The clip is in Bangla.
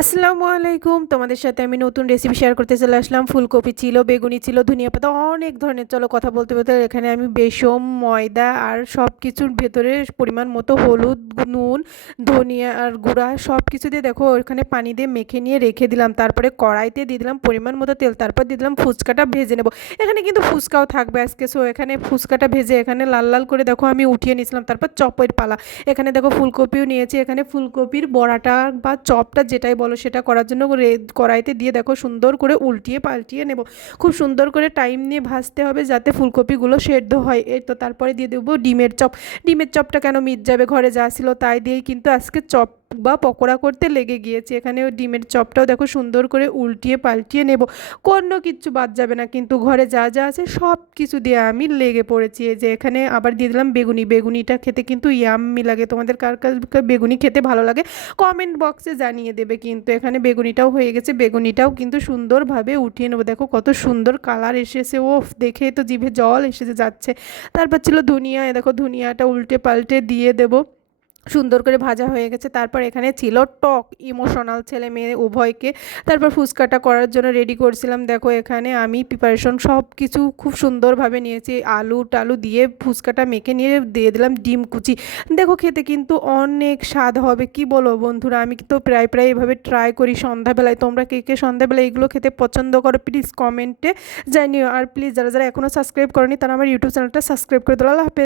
আসসালামু আলাইকুম। তোমাদের সাথে আমি নতুন রেসিপি শেয়ার করতে চলে আসলাম। ফুলকপি ছিল, বেগুনি ছিল, ধনিয়া পাতা অনেক ধরনের। চলো কথা বলতে বলতে এখানে আমি বেসন, ময়দা আর সব কিছুর ভেতরে পরিমাণ মতো হলুদ, নুন, ধনিয়া আর গুঁড়া সব কিছু দিয়ে দেখো ওখানে পানি দিয়ে মেখে নিয়ে রেখে দিলাম। তারপরে কড়াইতে দিয়ে দিলাম পরিমাণ মতো তেল, তারপর দিয়ে দিলাম ফুচকাটা ভেজে নেব। এখানে কিন্তু ফুচকাও থাকবে আজকে। সো এখানে ফুচকাটা ভেজে এখানে লাল লাল করে দেখো আমি উঠিয়ে নিয়েছিলাম। তারপর চপের পালা। এখানে দেখো ফুলকপিও নিয়েছি। এখানে ফুলকপির বড়াটা বা চপটা যেটাই বলো সেটা করার জন্য কড়াইতে দিয়ে দেখো সুন্দর করে উল্টিয়ে পাল্টিয়ে নেব। খুব সুন্দর করে টাইম নিয়ে ভাজতে হবে যাতে ফুলকপিগুলো সেদ্ধ হয়। এই তো তারপরে দিয়ে দেবো ডিমের চপ। ডিমের চপটা কেন মিট যাবে, ঘরে যা ছিল তাই দিয়েই কিন্তু আজকে চপ বা পকোড়া করতে লেগে গিয়েছে। এখানে ওই ডিমের চপটাও দেখো সুন্দর করে উল্টিয়ে পাল্টিয়ে নেব। কোনো কিচ্ছু বাদ যাবে না, কিন্তু ঘরে যা যা আছে সব কিছু দিয়ে আমি লেগে পড়েছি। এই যে এখানে আবার দিয়ে দিলাম বেগুনি। বেগুনিটা খেতে কিন্তু ইয়াম্মি লাগে। তোমাদের কার কার বেগুনি খেতে ভালো লাগে কমেন্ট বক্সে জানিয়ে দেবে। কিন্তু এখানে বেগুনিটাও হয়ে গেছে, বেগুনিটাও কিন্তু সুন্দরভাবে উঠিয়ে নেবো। দেখো কত সুন্দর কালার এসেছে, ওফ দেখে তো জিভে জল এসেছে যাচ্ছে। তারপর ছিল ধনিয়া, দেখো ধনিয়াটা উল্টে পাল্টে দিয়ে দেবো। সুন্দর করে ভাজা হয়ে গেছে। তারপর এখানে ছিল টক, ইমোশনাল ছেলে মেয়ে উভয়কে। তারপর ফুচকাটা করার জন্য রেডি করছিলাম। দেখো এখানে আমি প্রিপারেশন সব কিছু খুব সুন্দরভাবে নিয়েছি। আলু টালু দিয়ে ফুচকাটা মেখে নিয়ে দিয়ে দিলাম ডিম কুচি। দেখো খেতে কিন্তু অনেক স্বাদ হবে, কি বলো বন্ধুরা। আমি তো প্রায় প্রায় এভাবে ট্রাই করি সন্ধ্যাবেলায়। তোমরা কে কে সন্ধ্যাবেলায় এগুলো খেতে পছন্দ করো প্লিজ কমেন্টে জানিও। আর প্লিজ যারা যারা এখনও সাবস্ক্রাইব করনি তারা আমার ইউটিউব চ্যানেলটা সাবস্ক্রাইব করে দিও। আল্লাহ হাফেজ।